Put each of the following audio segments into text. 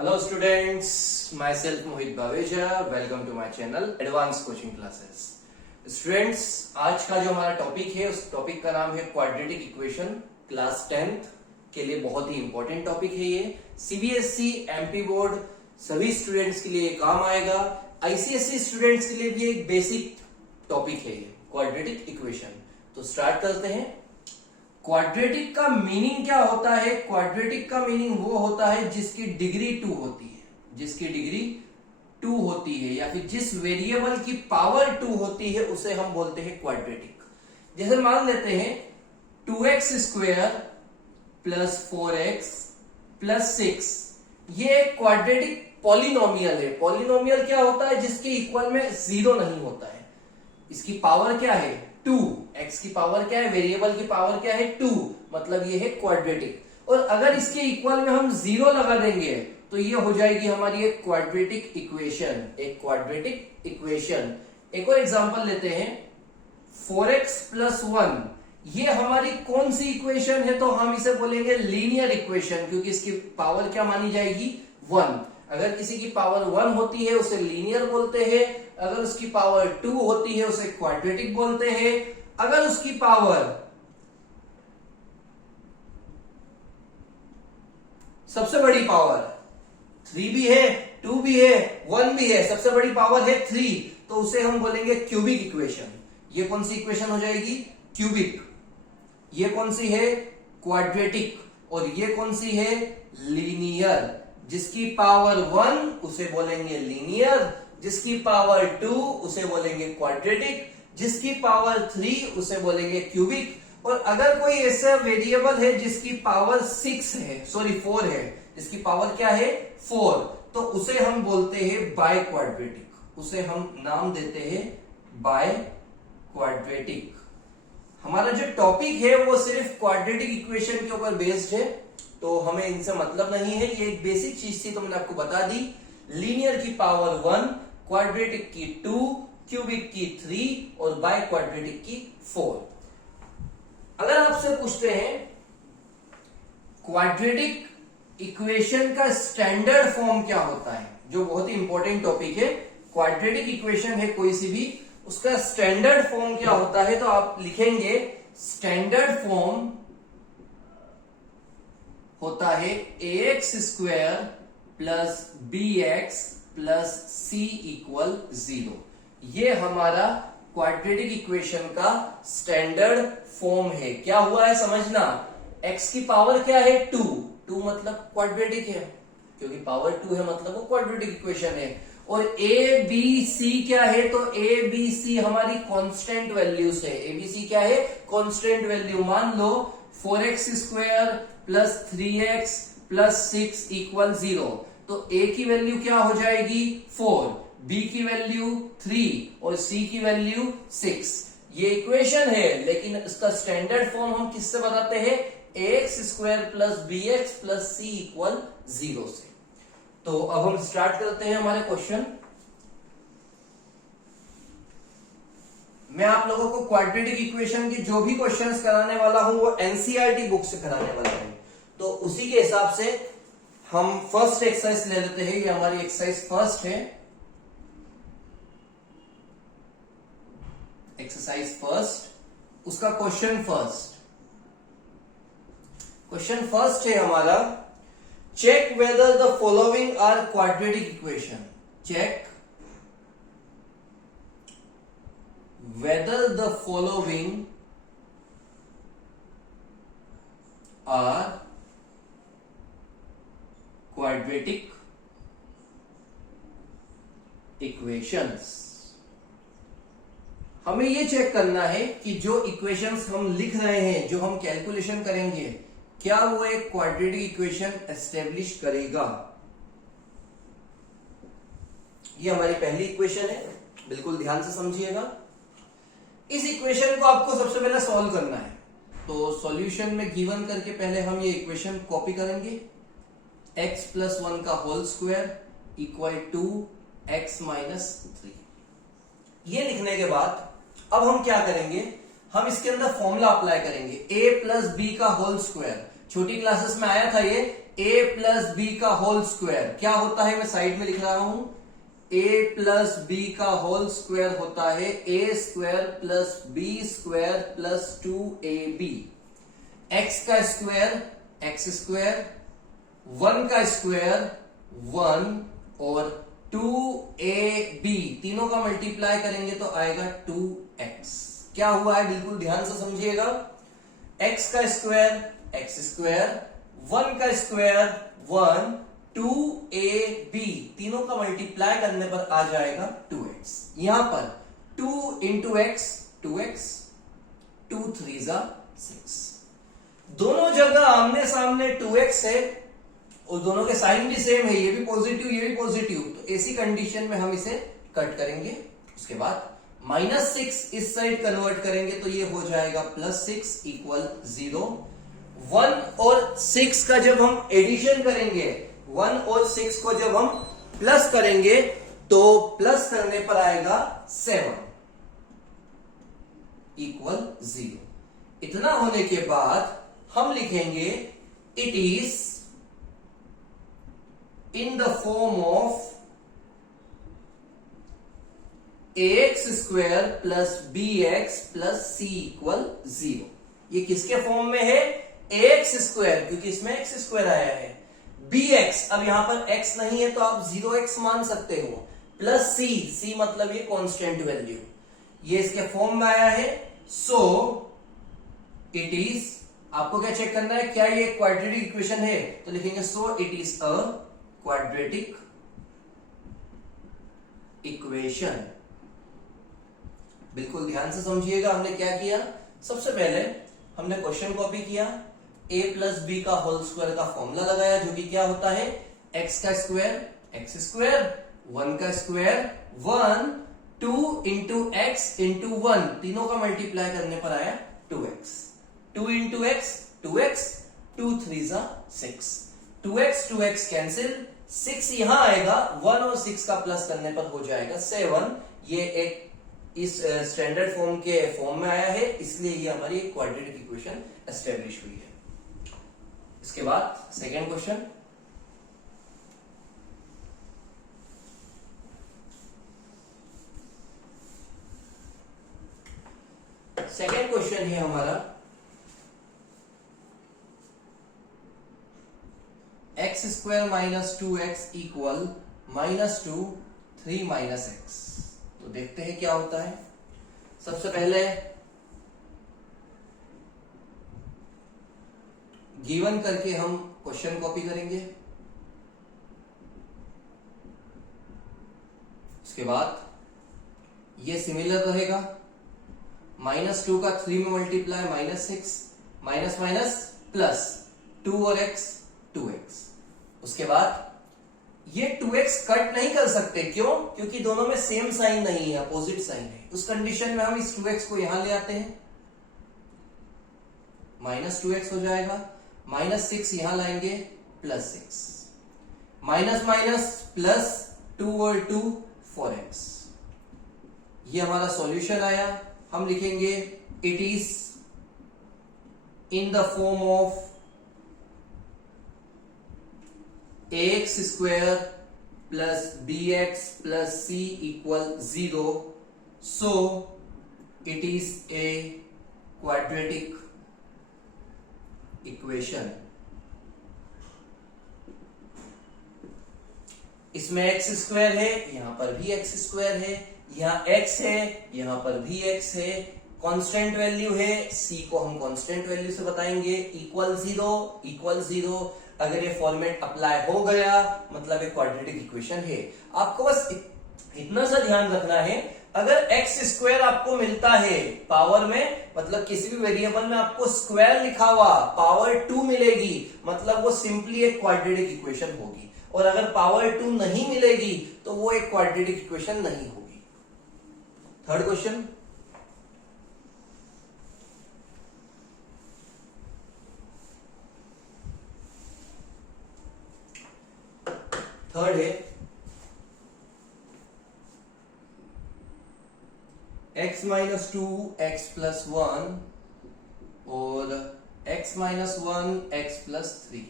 Hello students, myself Mohit Baveja. Welcome to my channel Advanced Coaching Classes. Students, आज का जो हमारा topic है उस टॉपिक का नाम है क्वाड्रेटिक इक्वेशन। क्लास 10th के लिए बहुत ही इंपॉर्टेंट टॉपिक है ये। सीबीएसई, एमपी बोर्ड सभी स्टूडेंट्स के लिए काम आएगा। आईसीएसई स्टूडेंट्स के लिए भी एक बेसिक टॉपिक है ये क्वाड्रेटिक इक्वेशन। तो स्टार्ट करते हैं। क्वाड्रेटिक का मीनिंग क्या होता है? क्वाड्रेटिक का मीनिंग वो होता है जिसकी डिग्री 2 होती है, जिसकी डिग्री 2 होती है या फिर जिस वेरिएबल की पावर 2 होती है उसे हम बोलते हैं क्वाड्रेटिक। जैसे मान लेते हैं 2x square plus 4x plus 6, ये एक क्वाड्रेटिक पॉलिनोमियल है। पॉलिनोमियल क्या होता है? जिसके इक्वल में 0 नहीं होता है। इसकी पावर क्या है? 2। x की पावर क्या है? वेरिएबल की पावर क्या है? 2, मतलब ये है क्वाड्रेटिक। और अगर इसके इक्वल में हम 0 लगा देंगे तो ये हो जाएगी हमारी एक क्वाड्रेटिक इक्वेशन। एक क्वाड्रेटिक इक्वेशन। एक और एग्जांपल लेते हैं 4x प्लस 1, ये हमारी कौन सी इक्वेशन है? तो हम इसे बोलेंगे लीनियर इक्वेशन, क्योंकि इसकी पावर क्या मानी जाएगी? 1। अगर किसी की पावर 1 होती है उसे लीनियर बोलते हैं, अगर उसकी पावर 2 होती है उसे क्वाड्रेटिक बोलते हैं। अगर उसकी पावर सबसे बड़ी पावर 3 भी है, 2 भी है, 1 भी है, सबसे बड़ी पावर है 3, तो उसे हम बोलेंगे क्यूबिक इक्वेशन। ये कौन सी इक्वेशन हो जाएगी? क्यूबिक। ये कौन सी है? क्वाड्रेटिक। और ये कौन सी है? लीनियर। जिसकी पावर 1 उसे बोलेंगे लीनियर, जिसकी पावर 2 उसे बोलेंगे क्वाड्रेटिक, जिसकी पावर 3 उसे बोलेंगे क्यूबिक। और अगर कोई ऐसा वेरिएबल है जिसकी पावर 4 है, जिसकी पावर क्या है? 4, तो उसे हम बोलते हैं बाय क्वाड्रेटिक। उसे हम नाम देते हैं बाय क्वाड्रेटिक। हमारा जो टॉपिक है वो सिर्फ क्वाड्रेटिक इक्वेशन के ऊपर बेस्ड है, तो हमें इनसे मतलब नहीं है। ये एक बेसिक चीज थी तो मैंने आपको बता दी। लीनियर की पावर 1, क्वाड्रेटिक की 2, क्यूबिक की 3 और बाय क्वाड्रेटिक की 4। अगर आपसे पूछते हैं क्वाड्रेटिक इक्वेशन का स्टैंडर्ड फॉर्म क्या होता है, जो बहुत ही इंपॉर्टेंट टॉपिक है। क्वाड्रेटिक इक्वेशन है कोई सी भी, उसका स्टैंडर्ड फॉर्म क्या होता है? तो आप लिखेंगे स्टैंडर्ड फॉर्म होता है ax square plus bx plus c equal 0। ये हमारा क्वाड्रेटिक इक्वेशन का स्टैंडर्ड फॉर्म है। क्या हुआ है समझना? x की पावर क्या है? 2 मतलब क्वाड्रेटिक है, क्योंकि पावर 2 है मतलब वो क्वाड्रेटिक इक्वेशन है। और a b c क्या है? तो a b c हमारी कांस्टेंट वैल्यूज है। a b c क्या है? Constant value. मान लो 4x square plus 3x plus 6 equal 0, तो a की वैल्यू क्या हो जाएगी? 4, b की वैल्यू 3 और c की वैल्यू 6। ये इक्वेशन है, लेकिन इसका स्टैंडर्ड फॉर्म हम किससे बताते हैं? ax square plus bx plus c equal 0 से। तो अब हम स्टार्ट करते हैं हमारे क्वेश्चन। मैं आप लोगों को क्वाड्रेटिक इक्वेशन की जो भी क्वेश्चंस कराने वाला हूं वो एनसीईआरटी बुक से कराने वाला हूं, तो उसी के हिसाब से हम फर्स्ट एक्सरसाइज ले लेते हैं। ये हमारी एक्सरसाइज फर्स्ट है। एक्सरसाइज फर्स्ट, उसका क्वेश्चन फर्स्ट है हमारा, check whether the following are quadratic equation. Check whether the following are quadratic equations। हमें ये चेक करना है कि जो इक्वेशंस हम लिख रहे हैं, जो हम कैलकुलेशन करेंगे, क्या वो एक क्वाड्रेटिक इक्वेशन एस्टेब्लिश करेगा। ये हमारी पहली इक्वेशन है, बिल्कुल ध्यान से समझिएगा। इस इक्वेशन को आपको सबसे पहले सॉल्व करना है, तो सॉल्यूशन में गिवन करके पहले हम ये इक्वेशन कॉपी करेंगे। x प्लस 1 का whole square equal to x minus 3। ये लिखने के बाद अब हम क्या करेंगे? हम इसके अंदर फॉर्मूला अप्लाई करेंगे। a प्लस बी का होल स्क्वायर, छोटी क्लासेस में आया था ये, ए प्लस बी का होल स्क्वायर क्या होता है, मैं साइड में लिख रहा हूं, ए प्लस बी का होल स्क्वायर होता है A square plus B square plus 2ab। X का स्क्वायर एक्स स्क्वायर, 1 का स्क्वायर 1 और 2ab तीनों का मल्टीप्लाई करेंगे तो आएगा 2x। क्या हुआ है बिल्कुल ध्यान से समझिएगा, x का स्क्वायर एक्स स्क्वायर, 1 का स्क्वायर 1, 2ab तीनों का मल्टीप्लाई करने पर आ जाएगा 2x। यहां पर 2 इंटू एक्स 2x, 2 3 जा 6। दोनों जगह आमने सामने 2x है और दोनों के साइन भी सेम है, ये भी पॉजिटिव ये भी पॉजिटिव, तो ऐसी कंडीशन में हम इसे कट करेंगे। उसके बाद -6 इस साइड कन्वर्ट करेंगे तो ये हो जाएगा +6 इक्वल 0। 1 और 6 का जब हम एडिशन करेंगे, 1 और 6 को जब हम प्लस करेंगे तो प्लस करने पर आएगा 7 इक्वल 0। इतना होने के बाद हम लिखेंगे it is in the form of ax square plus bx plus c equal 0। ये किसके फॉर्म में है, ax स्क्वायर, क्योंकि इसमें x स्क्वायर आया है, bx अब यहां पर x नहीं है तो आप 0x मान सकते हो, प्लस c मतलब ये कांस्टेंट वैल्यू, ये इसके फॉर्म में आया है। सो इट इज, आपको क्या चेक करना है, क्या ये क्वाड्रेटिक इक्वेशन है, तो लिखेंगे सो it is a quadratic equation. बिल्कुल ध्यान से समझिएगा, हमने क्या किया, सबसे पहले हमने क्वेश्चन कॉपी किया, a प्लस बी का होल स्क्वायर का फॉर्मूला लगाया जो कि क्या होता है, x का स्क्वायर एक्स स्क्वायर, 1 का स्क्वायर 1, 2 इंटू एक्स इंटू 1 तीनों का मल्टीप्लाई करने पर आया 2x, 2 इंटू एक्स 2x, 2 3 जा 6, 2x कैंसिल, 6 यहां आएगा, 1 और 6 का प्लस करने पर हो जाएगा 7। ये एक इस स्टैंडर्ड फॉर्म के फॉर्म में आया है, इसलिए ये हमारी क्वाड्रेटिक इक्वेशन एस्टेब्लिश हुई है। इसके बाद सेकेंड क्वेश्चन, सेकेंड क्वेश्चन है हमारा x square minus 2x equal -2 3 minus x. तो देखते हैं क्या होता है। सबसे पहले गिवन करके हम क्वेश्चन कॉपी करेंगे, उसके बाद ये सिमिलर रहेगा, -2 का 3 में मल्टीप्लाई -6, माइनस माइनस प्लस 2 और x 2x। उसके बाद ये 2x कट नहीं कर सकते, क्यों, क्योंकि दोनों में सेम साइन नहीं है, अपोजिट साइन है। उस कंडीशन में हम इस 2x को यहां ले आते हैं, -2x हो जाएगा, -6 यहां लाएंगे +6, माइनस माइनस प्लस 2 और 2 4x। ये हमारा सॉल्यूशन आया। हम लिखेंगे it is in the form of ax square plus bx plus c equal 0। So it is a quadratic equation. इसमें x स्क्वायर है, यहां पर भी x स्क्वायर है, यहां x है, यहां पर भी x है, कांस्टेंट वैल्यू है, c को हम कांस्टेंट वैल्यू से बताएंगे, इक्वल 0। अगर ये फॉर्मेट अप्लाई हो गया मतलब एक क्वाड्रेटिक इक्वेशन है। आपको बस इतना सा ध्यान रखना है, अगर एक्स स्क्वायर आपको मिलता है पावर में, मतलब किसी भी वेरिएबल में आपको स्क्वायर लिखा हुआ पावर 2 मिलेगी, मतलब वो सिंपली एक क्वाड्रेटिक इक्वेशन होगी, और अगर पावर 2 नहीं मिलेगी तो वो एक क्वाड्रेटिक इक्वेशन नहीं होगी। थर्ड क्वेश्चन, थर्ड है x माइनस 2 एक्स प्लस 1 और x minus 1 x plus 3।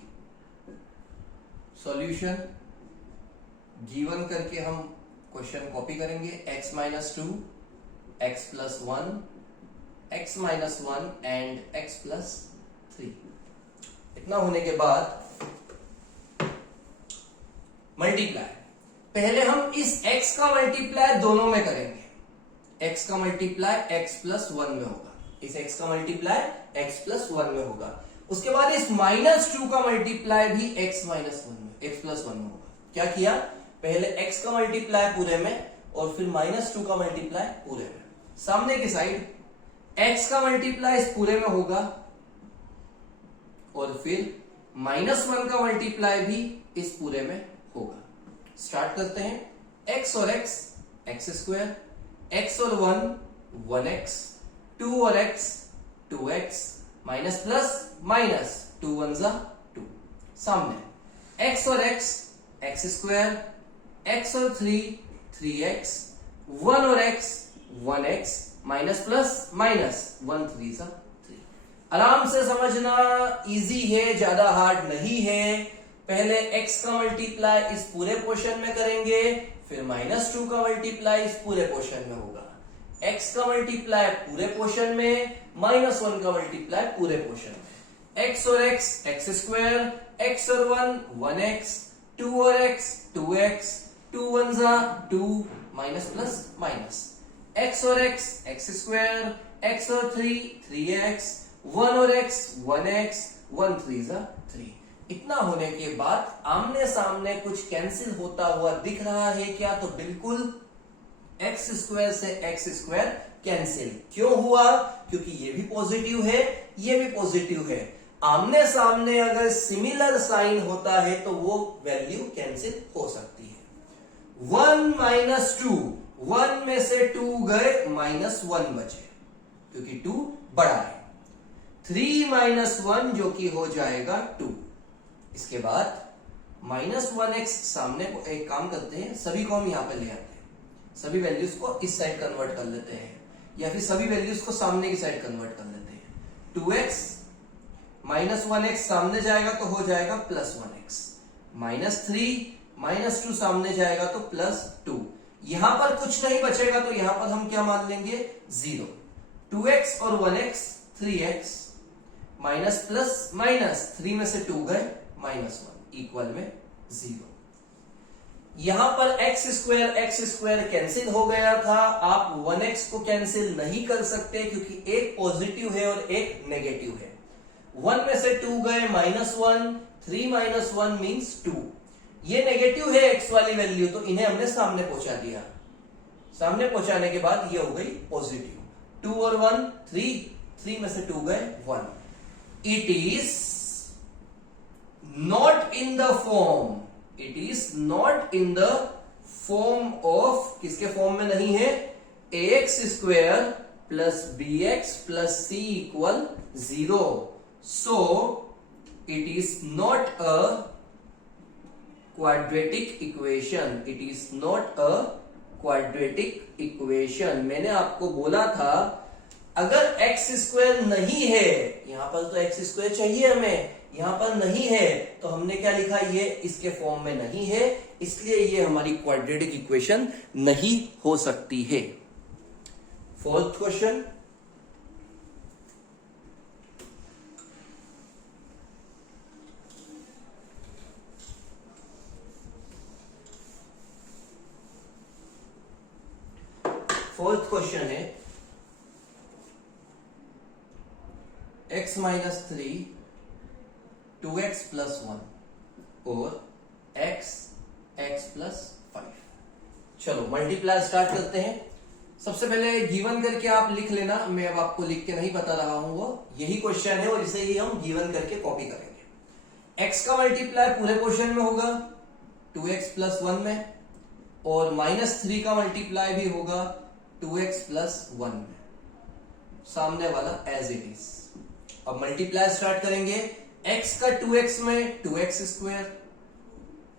Solution given करके हम क्वेश्चन कॉपी करेंगे। x minus 2, x plus 1, x minus 1 and x plus 3। इतना होने के बाद मल्टीप्लाई, पहले हम इस x का मल्टीप्लाई दोनों में करेंगे। x का मल्टीप्लाई x प्लस 1 में होगा, इस x का मल्टीप्लाई x प्लस 1 में होगा। उसके बाद इस माइनस 2 का मल्टीप्लाई भी x माइनस 1 में, x प्लस 1 में होगा। क्या किया, पहले x का मल्टीप्लाई पूरे में और फिर माइनस 2 का मल्टीप्लाई पूरे में। सामने की साइड x का मल्टीप्लाई इस पूरे में होगा और फिर माइनस 1 का मल्टीप्लाई भी इस पूरे में होगा। स्टार्ट करते हैं। x और x, x स्क्वायर, x और 1, 1x, 2 और x, 2x, minus plus minus, 2 1 जा 2। सामने x और x, x स्क्वायर, x और 3, 3x, 1 और x, 1x, minus plus minus, 1 3 जा 3। आराम से समझना, इजी है, ज्यादा हार्ड नहीं है। पहले x का मल्टीप्लाई इस पूरे पोर्शन में करेंगे, फिर माइनस 2 का मल्टीप्लाई इस पूरे पोर्शन में होगा। x का मल्टीप्लाई पूरे पोर्शन में, माइनस 1 का मल्टीप्लाई पूरे पोर्शन में। x और x, x स्क्वायर, x और 1, 1x, 2 और x, 2x, 2 1 जा 2, माइनस प्लस माइनस। x और x, x स्क्वायर, x और 3, 3x, 1 और x, 1x, 1 3 जा 3। इतना होने के बाद आमने सामने कुछ कैंसिल होता हुआ दिख रहा है क्या? तो बिल्कुल x स्क्वायर से x स्क्वायर कैंसिल। क्यों हुआ? क्योंकि ये भी पॉजिटिव है, ये भी पॉजिटिव है। आमने सामने अगर सिमिलर साइन होता है तो वो वैल्यू कैंसिल हो सकती है। 1 माइनस 2, 1 में से 2 गए, माइनस 1 बचे क्योंकि 2 बड़ा है। 3 माइनस 1 जो कि हो जाएगा 2। इसके बाद माइनस 1x सामने को, एक काम करते हैं, सभी को हम यहां पर ले आते हैं, सभी वैल्यूज को इस साइड कन्वर्ट कर लेते हैं या फिर सभी वैल्यूज को सामने की साइड कन्वर्ट कर लेते हैं। 2x माइनस 1x सामने जाएगा तो हो जाएगा प्लस 1x, माइनस 3 माइनस 2 सामने जाएगा तो प्लस 2। यहां पर कुछ नहीं बचेगा तो यहां पर हम क्या मान लेंगे? 0। 2x और 1x, 3x, minus plus minus, 3 में से 2 गए, माइनस 1 इक्वल में 0। यहां पर x स्क्वायर कैंसिल हो गया था। आप 1x को कैंसिल नहीं कर सकते क्योंकि एक पॉजिटिव है और एक नेगेटिव है। 1 में से 2 गए, माइनस 1, 3 माइनस 1 मीन्स 2। ये नेगेटिव है x वाली वैल्यू, तो इन्हें हमने सामने पहुंचा दिया। सामने पहुंचाने के बाद ये हो गई पॉजिटिव। 2 और 1, 3 में से 2 गए, 1। It is not in the form, it is not in the form of, किसके फॉर्म में नहीं है? ax square plus bx plus c equal 0। So it is not a quadratic equation, it is not a quadratic equation. मैंने आपको बोला था अगर x square नहीं है, यहां पर तो x स्क्वेयर चाहिए हमें, यहां पर नहीं है तो हमने क्या लिखा? ये इसके फॉर्म में नहीं है, इसलिए ये हमारी क्वाड्रेटिक इक्वेशन नहीं हो सकती है। फोर्थ क्वेश्चन, फोर्थ क्वेश्चन है x माइनस 3, 2x प्लस 1 और x प्लस 5। चलो मल्टीप्लाई स्टार्ट करते हैं। सबसे पहले गिवन करके आप लिख लेना, मैं अब आपको लिख के नहीं बता रहा हूं, वो यही क्वेश्चन है और इसे ही हम गिवन करके कॉपी करेंगे। x का मल्टीप्लाई पूरे क्वेश्चन में होगा 2x प्लस 1 में, और माइनस 3 का मल्टीप्लाई भी होगा 2x प्लस 1 में, सामने वाला एज इट इज। अब मल्टीप्लाई स्टार्ट करेंगे। x का 2x में 2x स्क्वायर,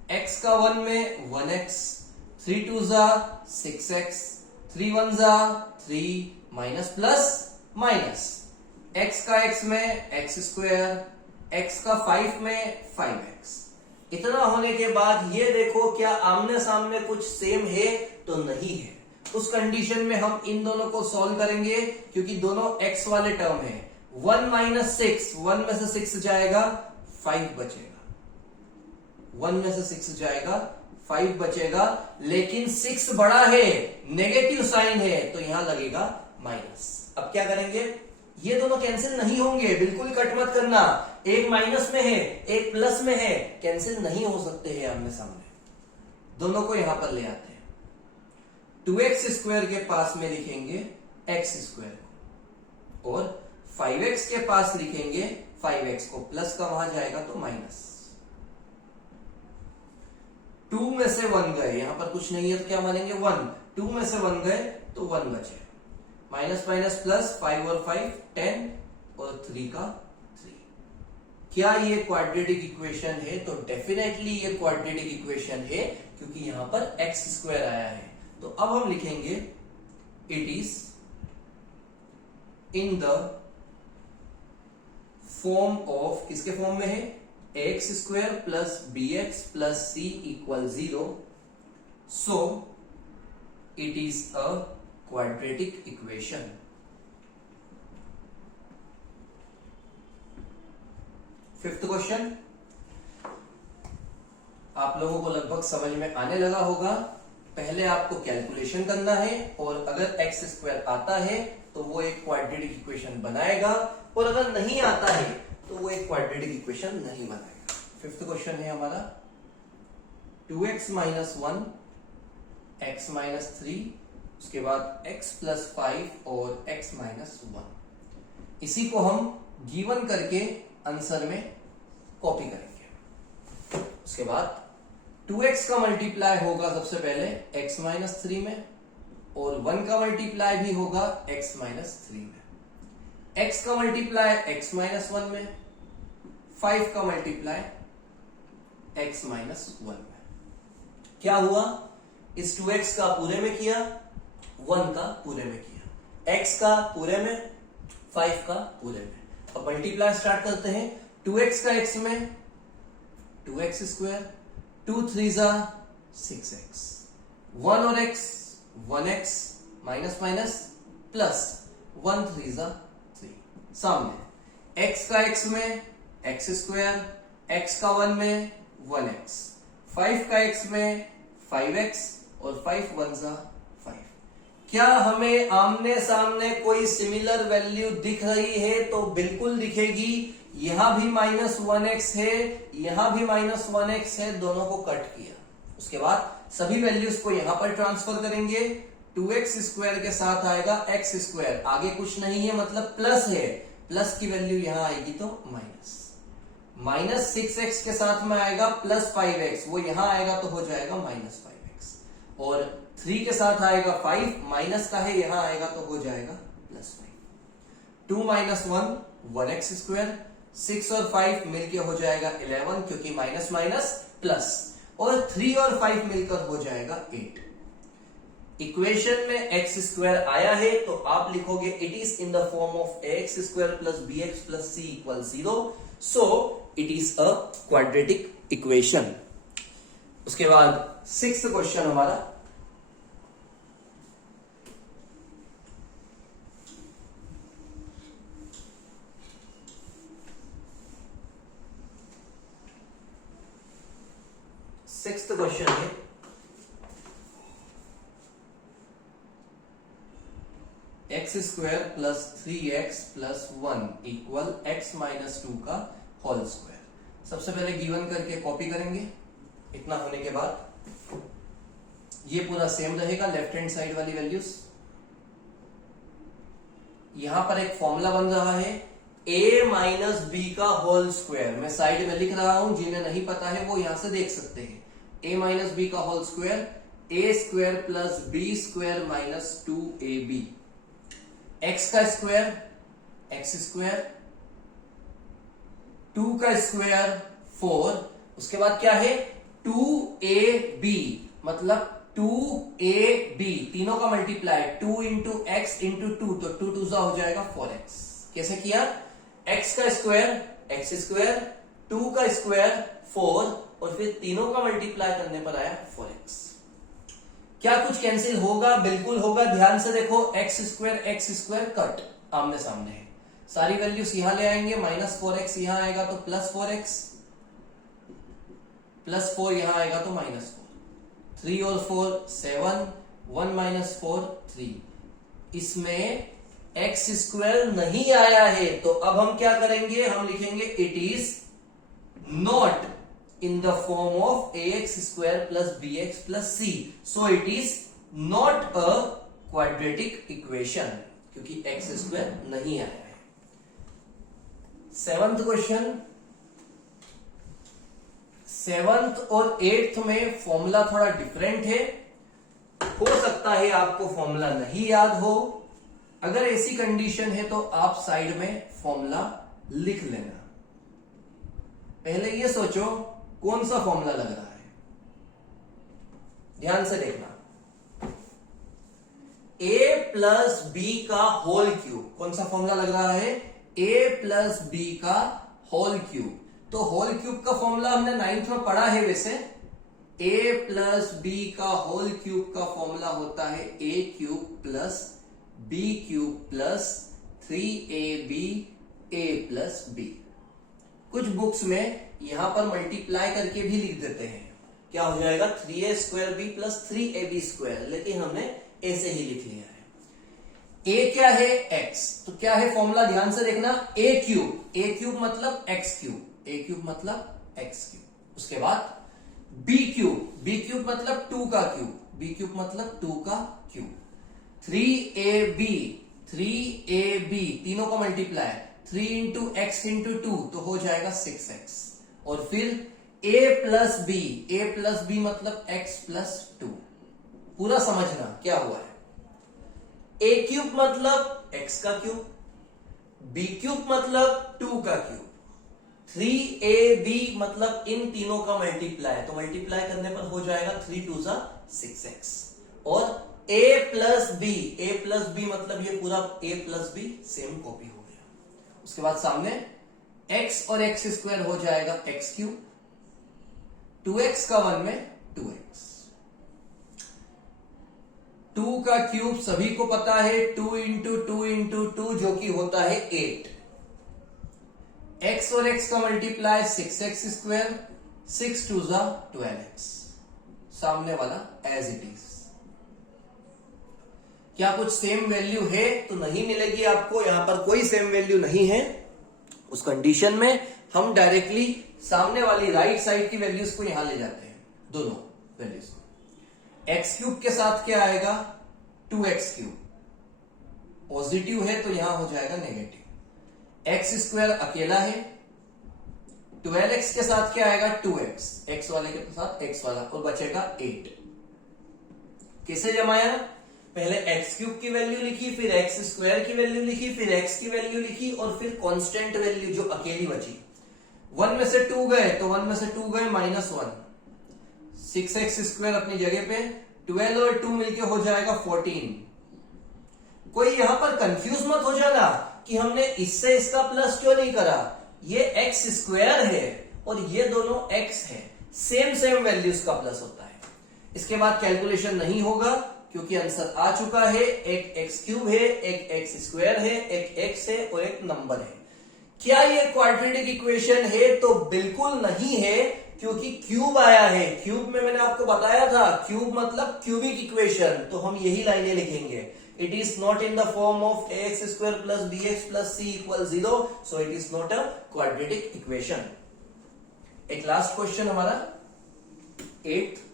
x का 1 में 1x, 3 2 जा 6x, 3 1 जा 3, माइनस प्लस माइनस, x का x में x स्क्वायर, x का 5 में 5x, इतना होने के बाद ये देखो क्या आमने सामने कुछ सेम है, तो नहीं है। उस कंडीशन में हम इन दोनों को सॉल्व करेंगे क्योंकि दोनों x वाले टर्म है। 1 माइनस 6, 1 में से 6 जाएगा 5 बचेगा, 1 में से 6 जाएगा 5 बचेगा, लेकिन 6 बड़ा है, नेगेटिव साइन है, तो यहां लगेगा माइनस। अब क्या करेंगे, ये दोनों कैंसिल नहीं होंगे, बिल्कुल कट मत करना। एक माइनस में है, एक प्लस में है, कैंसिल नहीं हो सकते हैं आमने सामने। दोनों को यहां पर ले आते हैं। 2x स्क्वायर के पास में लिखेंगे x स्क्वायर को, और 5x के पास लिखेंगे 5x को, प्लस का वहां जाएगा तो माइनस। 2 में से 1 गए, यहां पर कुछ नहीं है तो क्या मानेंगे 1, 2 में से 1 गए तो 1 बचे, माइनस माइनस प्लस, 5 और 5 10 और 3 का 3। क्या ये क्वाड्रेटिक इक्वेशन है, तो डेफिनेटली ये क्वाड्रेटिक इक्वेशन है क्योंकि यहां पर x स्क्वायर आया है। तो अब हम लिखेंगे it is in the form of, किसके फॉर्म में है, x square plus b x plus c equal 0, so it is a quadratic equation. Fifth question आप लोगों को लगभग समझ में आने लगा होगा। पहले आपको कैलकुलेशन करना है, और अगर एक्स स्क्वायर आता है तो वो एक क्वाड्रेटिक इक्वेशन बनाएगा, और अगर नहीं आता है तो वो एक क्वाड्रेटिक इक्वेशन नहीं बनाएगा। फिफ्थ क्वेश्चन है हमारा 2x माइनस 1 x माइनस 3, उसके बाद x प्लस 5 और x माइनस 1। इसी को हम गिवन करके आंसर में कॉपी करेंगे। उसके बाद 2x का मल्टीप्लाई होगा सबसे पहले x माइनस 3 में, और 1 का मल्टीप्लाई भी होगा x माइनस 3 में, x का मल्टीप्लाई x माइनस 1 में, 5 का मल्टीप्लाई x माइनस 1 में। क्या हुआ, इस 2x का पूरे में किया, 1 का पूरे में किया, x का पूरे में, 5 का पूरे में। अब मल्टीप्लाई स्टार्ट करते हैं। 2x का x में 2x स्क्वायर, 2 3 जा 6x, 1 और x 1x, minus minus plus, 1 3 जा 3, सामने x का x में x स्क्वायर, x का 1 में 1x, 5 का x में 5x, और 5 1 जा 5। क्या हमें आमने सामने कोई सिमिलर वैल्यू दिख रही है, तो बिल्कुल दिखेगी। यहां भी माइनस 1x है, यहां भी माइनस 1x है, दोनों को कट किया। उसके बाद सभी वैल्यूज को यहां पर ट्रांसफर करेंगे। 2x स्क्वायर के साथ आएगा x स्क्वायर, आगे कुछ नहीं है मतलब प्लस है, प्लस की वैल्यू यहां आएगी तो माइनस। माइनस 6x के साथ में आएगा प्लस 5x, वो यहां आएगा तो हो जाएगा माइनस 5x, और 3 के साथ आएगा 5, माइनस का है यहां आएगा तो हो जाएगा प्लस 5। 2 माइनस 1 1x स्क्वायर, 6 और 5 मिलके हो जाएगा 11 क्योंकि माइनस माइनस प्लस, और 3 और 5 मिलकर हो जाएगा 8। इक्वेशन में x स्क्वायर आया है तो आप लिखोगे it is in the form of ax square plus bx plus c equal 0, so it is a quadratic equation. उसके बाद 6th क्वेश्चन हमारा, सिक्स्थ क्वेश्चन है x square plus 3x plus 1 equal x minus 2 का whole square. सबसे पहले given करके copy करेंगे। इतना होने के बाद ये पूरा सेम रहेगा, लेफ्ट हैंड साइड वाली वैल्यूज। यहां पर एक फॉर्मूला बन रहा है a माइनस बी का होल स्क्वायर, मैं साइड में लिख रहा हूं, जिन्हें नहीं पता है वो यहां से देख सकते हैं। a माइनस बी का whole square, a square plus B square minus 2ab, x का स्क्वायर x स्क्वायर, 2 का स्क्वायर 4, उसके बाद क्या है 2ab, मतलब 2ab, तीनों का मल्टीप्लाई 2 इंटू एक्स इंटू 2, तो 2 2 हो जाएगा 4x। कैसे किया, x का स्क्वायर x स्क्वायर, 2 का स्क्वायर 4 और फिर तीनों का मल्टीप्लाई करने पर आया 4x। क्या कुछ कैंसिल होगा? बिल्कुल होगा। ध्यान से देखो, एक्स स्क्वायर कट आमने सामने है, सारी वैल्यूज यहां ले आएंगे, -4x यहां आएगा तो +4x, +4 यहां आएगा तो -4, 3 और 4 7, 1 - 4 3। इसमें एक्स स्क्वायर नहीं आया है, तो अब हम क्या करेंगे? हम लिखेंगे it is not in the form of ax² + bx + c, so it is not a quadratic equation, क्योंकि एक्स स्क्वायर नहीं आया है। 7th क्वेश्चन, 7th और 8th में फॉर्मूला थोड़ा डिफरेंट है, हो सकता है आपको फॉर्मूला नहीं याद हो। अगर ऐसी कंडीशन है तो आप साइड में फॉर्मूला लिख लेना। पहले ये सोचो कौन सा फॉर्मूला लग रहा है, ध्यान से देखना। a + b का होल क्यूब, कौन सा फॉर्मूला लग रहा है? a + b का होल क्यूब। तो होल क्यूब का फॉर्मूला हमने 9th में पढ़ा है वैसे। a + b का होल क्यूब का फॉर्मूला होता है a³ + b³ + 3ab a + b। कुछ बुक्स में यहां पर मल्टीप्लाई करके भी लिख देते हैं, क्या हो जाएगा? 3a² b + 3ab², लेकिन हमने ऐसे ही लिख लिया है। a क्या है? x। तो क्या है फॉर्मूला? ध्यान से देखना, a³ मतलब x³ मतलब x³। उसके बाद b³ मतलब 2 का क्यूब, b³ मतलब 2 का क्यूब। 3ab तीनों का मल्टीप्लाई, 3 × x × 2 तो हो जाएगा 6x। और फिर a + b मतलब x + 2। पूरा समझना क्या हुआ है। a³ मतलब x का क्यूब, b³ मतलब 2 का क्यूब, 3ab मतलब इन तीनों का मल्टीप्लाई, तो मल्टीप्लाई करने पर हो जाएगा 3 × 2 = 6x। और a + b मतलब ये पूरा a + b सेम कॉपी हो गया। उसके बाद सामने x और x² हो जाएगा x³, 2x का 1 में 2x, 2 का क्यूब सभी को पता है, 2 × 2 × 2 जो कि होता है 8। x और x का मल्टीप्लाई 6x², 6 × 2 = 12x, सामने वाला एज इट इज। क्या कुछ सेम वैल्यू है? तो नहीं मिलेगी आपको, यहां पर कोई सेम वैल्यू नहीं है। उस कंडीशन में हम डायरेक्टली सामने वाली राइट साइड की वैल्यूज को यहां ले जाते हैं, दोनों वैल्यूज को। x³ के साथ क्या आएगा? 2x³, पॉजिटिव है तो यहां हो जाएगा नेगेटिव। x² अकेला है, 12x के साथ क्या आएगा? 2x, x वाले के साथ x वाला, और बचेगा 8। कैसे जमाया? पहले x³ की वैल्यू लिखी, फिर x² की वैल्यू लिखी, फिर x की वैल्यू लिखी, और फिर कांस्टेंट वैल्यू जो अकेली बची। 1 में से 2 गए तो 1 में से 2 गए -1, 6x² अपनी जगह पे, 12 और 2 मिलके हो जाएगा 14। कोई यहां पर कंफ्यूज मत हो जाना कि हमने इससे इसका प्लस क्यों नहीं करा। ये x² है और ये दोनों x है, सेम वैल्यूज का प्लस होता है। इसके बाद कैलकुलेशन नहीं होगा क्योंकि आंसर आ चुका है। एक x³ है, एक x² है, एक x है और एक नंबर है। क्या ये क्वाड्रेटिक इक्वेशन है? तो बिल्कुल नहीं है, क्योंकि क्यूब आया है। क्यूब में मैंने आपको बताया था, क्यूब मतलब क्यूबिक इक्वेशन, तो हम यही लाइनें लिखेंगे। It is not in the form of ax² + bx + c = 0, so it is not a quadratic equation. एक लास्ट क्वेश्चन हमारा 8th।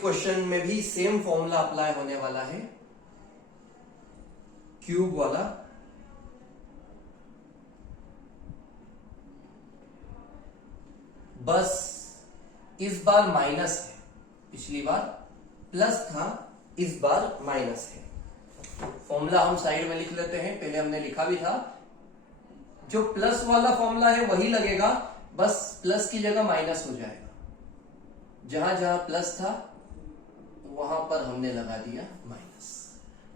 क्वेश्चन में भी सेम फॉर्मूला अप्लाई होने वाला है, क्यूब वाला। बस इस बार माइनस है, पिछली बार प्लस था, इस बार माइनस है। फॉर्मूला हम साइड में लिख लेते हैं, पहले हमने लिखा भी था। जो प्लस वाला फॉर्मूला है वही लगेगा, बस प्लस की जगह माइनस हो जाएगा। जहां जहां प्लस था वहां पर हमने लगा दिया माइनस।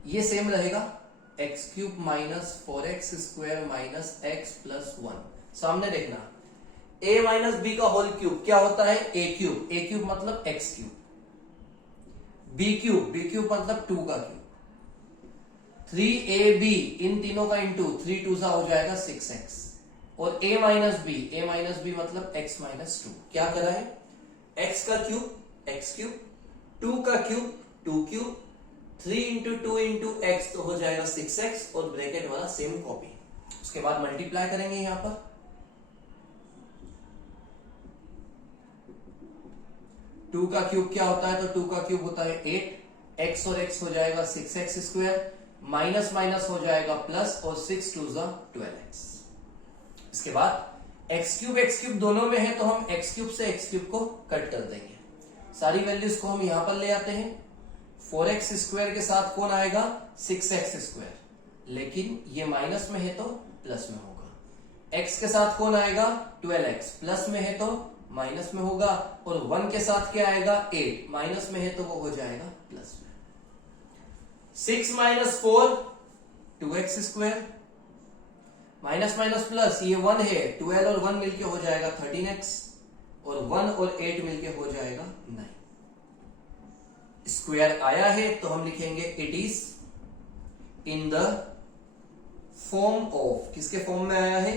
ये सेम रहेगा x cube minus 4x square minus x plus 1। सामने देखना, a माइनस बी का होल क्यूब क्या होता है? a cube. a क्यूब मतलब x क्यूब। b क्यूब मतलब 2 का क्यूब। 3ab इन तीनों का इंटू 3 2 हो जाएगा 6x। और a माइनस बी मतलब x माइनस 2। क्या करा है? x का क्यूब x क्यूब, 2 का cube 2 cube, 3 into 2 into x तो हो जाएगा 6x और ब्रैकेट वाला सेम कॉपी। उसके बाद मल्टीप्लाई करेंगे यहां पर, टू का क्यूब क्या होता है? तो 2 का क्यूब होता है 8, x और x हो जाएगा 6x स्क्वायर, माइनस माइनस हो जाएगा प्लस और 6 2 12x। इसके बाद x क्यूब दोनों में है तो हम x क्यूब से x क्यूब को कट कर देंगे। सारी वैल्यूज को हम यहां पर ले आते हैं। 4x स्क्वायर के साथ कौन आएगा? 6x स्क्वायर, लेकिन ये माइनस में है तो प्लस में होगा। x के साथ कौन आएगा? 12x, प्लस में है तो माइनस में होगा। और 1 के साथ क्या आएगा? 8, माइनस में है तो वो हो जाएगा प्लस में। 6 minus 4 2x square, minus minus plus, ये 1 है, 12 और 1 मिलके हो जाएगा 13x और 1 और 8 मिलके हो जाएगा 9। स्क्वायर आया है तो हम लिखेंगे it is in the form of, किसके फॉर्म में आया है?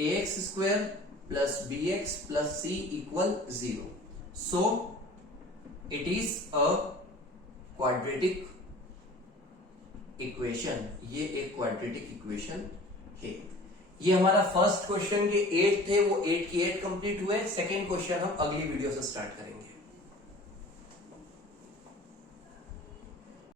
ax square plus bx plus c equal 0। So it is a quadratic equation. ये एक क्वाड्रेटिक इक्वेशन है। ये हमारा फर्स्ट क्वेश्चन के 8 थे, वो 8 की 8 कंप्लीट हुए। सेकेंड क्वेश्चन हम अगली वीडियो से स्टार्ट करेंगे।